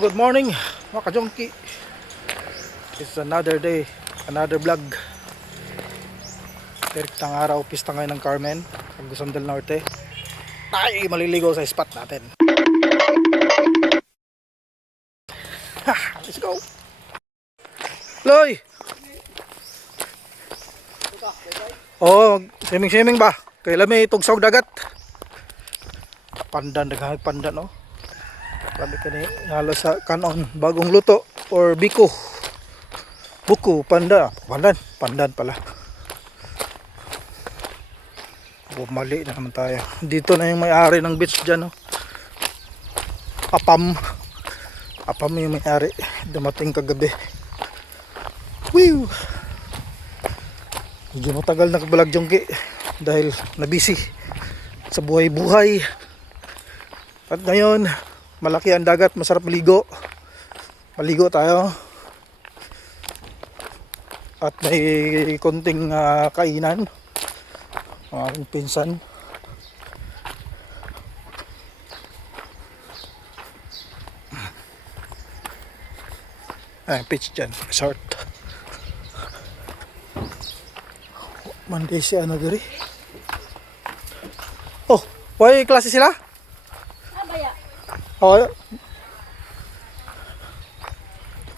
Good morning mga kajongki. It's another day, another vlog. Direktang araw, pista ngayon ng Carmen, Agusan del Norte. Tayo maliligo sa spot natin. Ha, let's go. Loy! Oh, swimming ba? Kailan may tugsaw dagat. Pandan, daghang pandan, oh. Sabi ka ni halos sa kanon, bagong luto or biko. Buko, pandan pala. Mali na naman tayo. Dito na yung may-ari ng beach dyan, oh. Apam yung may-ari. Dumating kagabi. Woo! Medyo matagal na kabalag jongki dahil nabisi sa buhay-buhay. At ngayon malaki ang dagat, masarap maligo. Maligo tayo. At may konting kainan. Ang aking pinsan. Ay, pitch dyan. Resort. Monday si ano diri. Oh, may klase sila? Oh,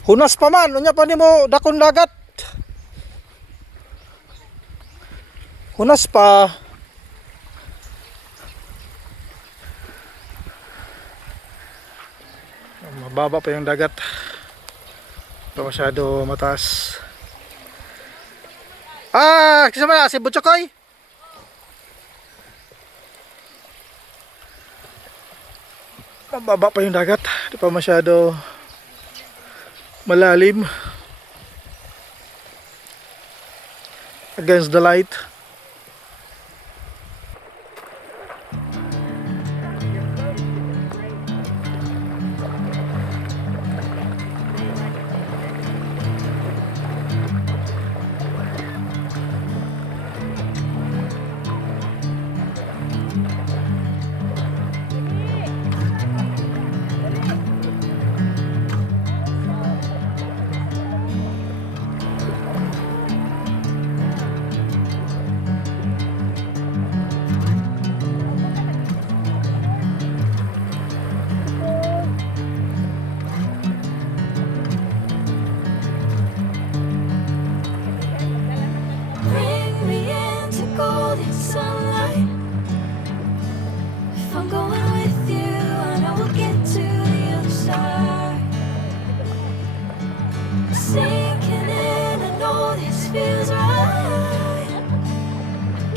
hunas pa man, unya pa nimo dakon dagat. Hunas pa. Mababa pa yung dagat. Hindi masyado mataas. Kasama na si Butchokoy. Mababa pa yung dagat, hindi pa masyado malalim. Against the light.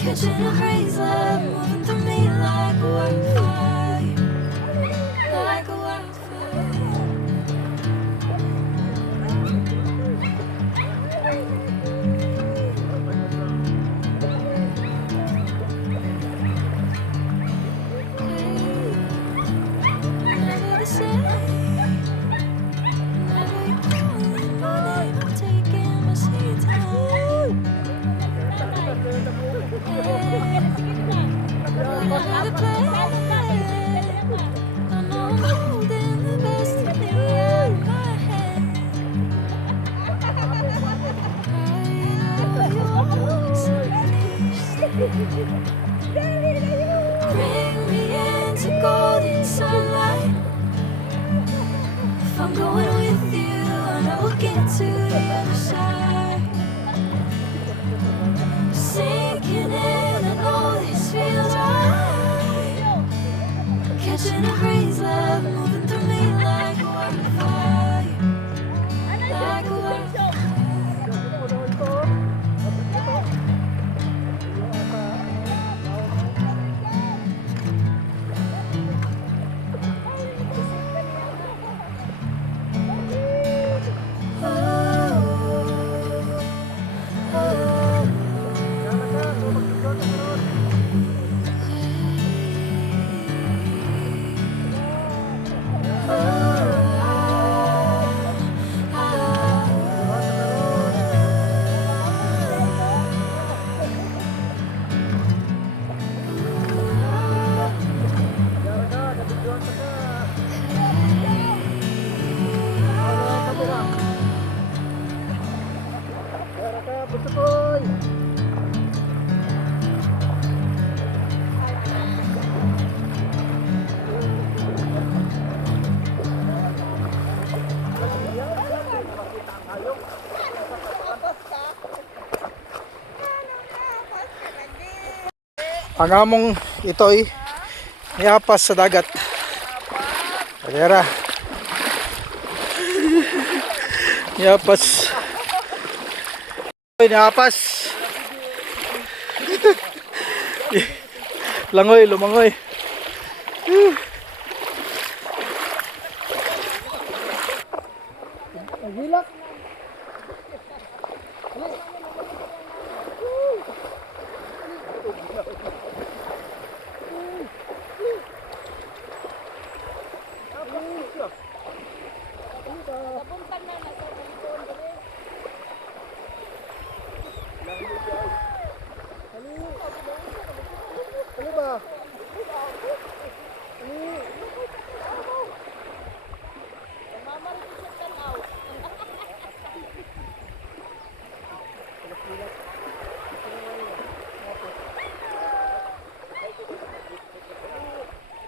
Catching a haze love moving through me like a wildfire, like a wildfire. Never the same, never you calling my name, I'm taking my sweet time. Another place. I know I'm holding the best of you in my hand. Bring me into golden sunlight. If I'm going with you, I know we'll get to the other side. Sinking in, I know this feels right. Catching a haze love moving through me like a wildfire, like a wildfire. Ang among ito'y niyapas sa dagat. Kadera. Niyapas. Ito'y niyapas. Langoy, lumangoy. Nagilak. Ano ba?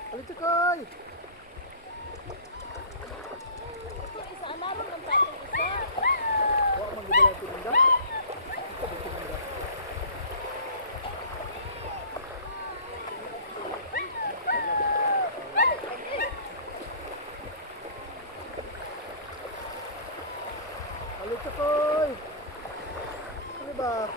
Alitsakay! Alitsakay! Ano ba?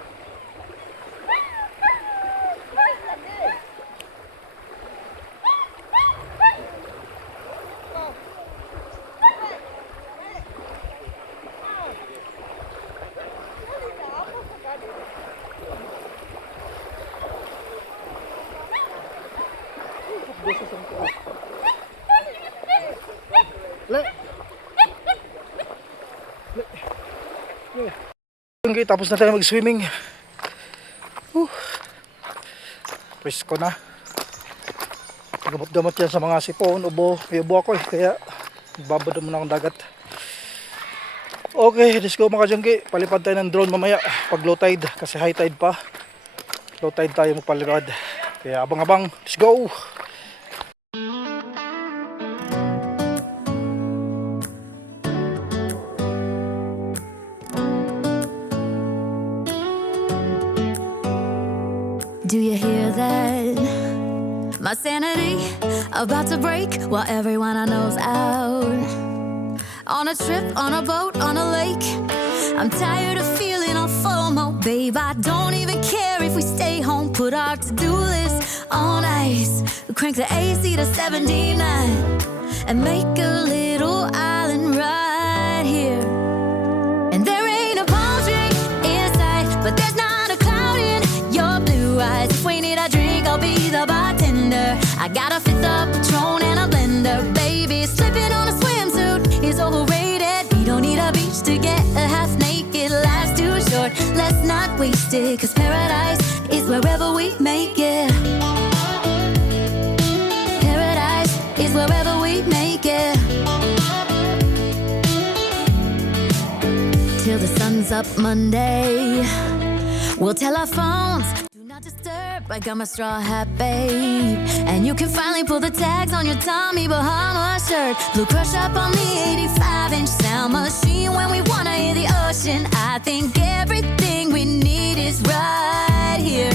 Le. Okay, tapos na tayo mag-swimming. Presko na. Gamot-gamot yan sa mga sipon, ubo. May ubo ako kaya babad muna akong dagat. Okay, let's go mga jungki. Palipad tayo ng drone mamaya pag low tide kasi high tide pa. Low tide tayo magpalipad. Kaya abang-abang, let's go! Do you hear that? My sanity about to break while everyone I know's out. On a trip, on a boat, on a lake. I'm tired of feeling all FOMO, babe. I don't even care if we stay home. Put our to-do list on ice. Crank the AC to 79 and make a little island right here. And there ain't a palm tree in sight, but there's not a cloud in your blue eyes. If we need a drink, I'll be the bartender. I got a fifth of Patron and a blender, baby. Slipping on a swimsuit is overrated. We don't need a beach to get a half naked. Life's too short, let's not waste it. Cause paradise is wherever we make it. Paradise is wherever we make it. Till the sun's up Monday, we'll tell our phones do not disturb. I got my straw hat, babe, and you can finally pull the tags on your Tommy Bahama shirt. Blue crush up on the 85-inch sound machine. When we wanna hear the ocean, I think everything we need is right here.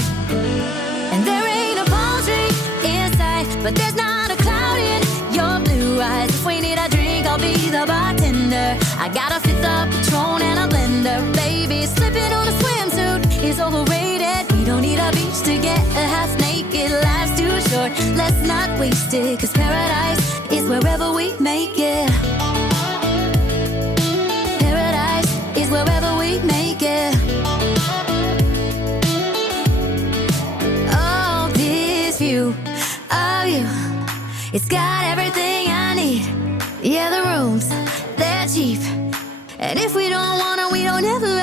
And there ain't a palm tree in sight, but there's not a cloud in your blue eyes. If we need a drink, I'll be the bartender. I got a fifth of Patron and a blender, baby. Slipping on a swimsuit is overrated. We don't need a beach to get a half naked. Life's too short, let's not waste it. Cause paradise is wherever we make it. Paradise is wherever we make it. Oh, this view of you, it's got everything I need. Yeah, the rooms, they're cheap, and if we don't wanna, we don't ever